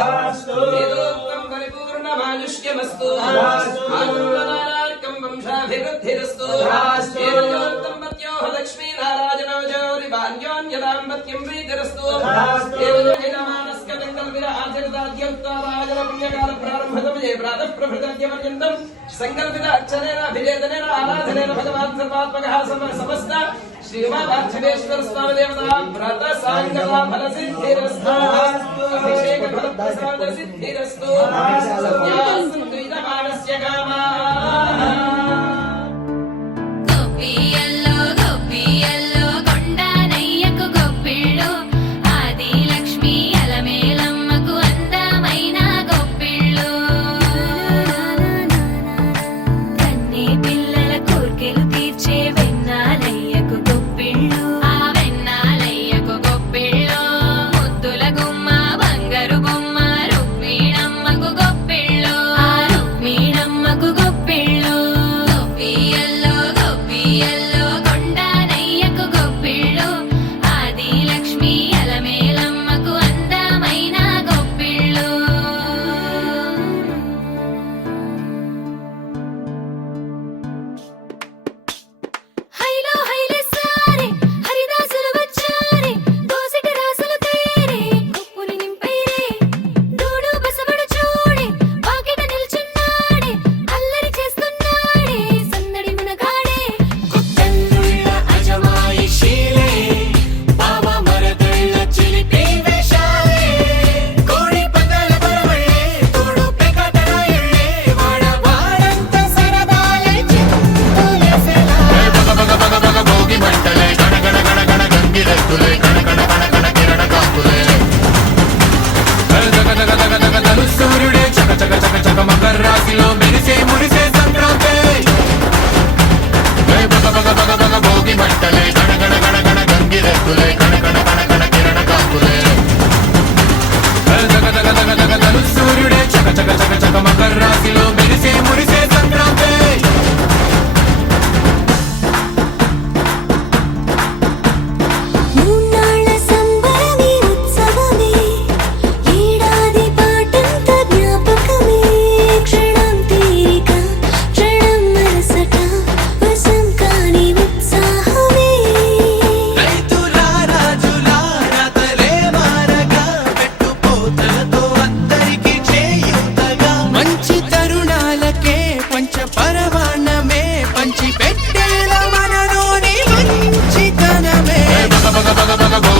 वेदोक्तं परिपूर्णमानुष्यमस्तु आनन्दनारार्कं वंशाभिवृद्धिरस्तु एवं पत्योः लक्ष्मीनारायणो जौरिवान्योन्यदाम्पत्यं प्रीतिरस्तु प्रातः प्रभृतपर्यन्तं संकल्पित अक्षरेण अभिवेदनेन आराधनेन भगवान् सर्वात्मकः समस्त श्रीमापार्थवेश्वर स्वामी देवता व्रत सांगता फल सिद्धिरस्तु अभिषेक फल प्रसाद सिद्धिरस्तु संतुलितमानस्य कामा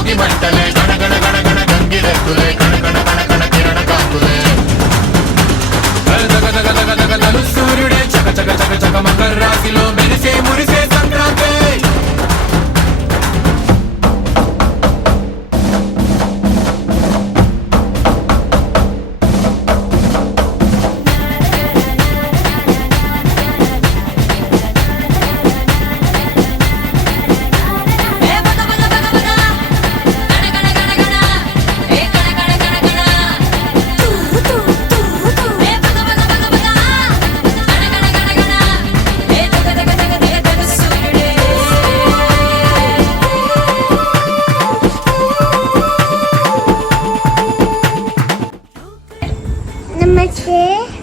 భోగి మంటలే గణ గణ గణ గణ గంగిరెద్దులే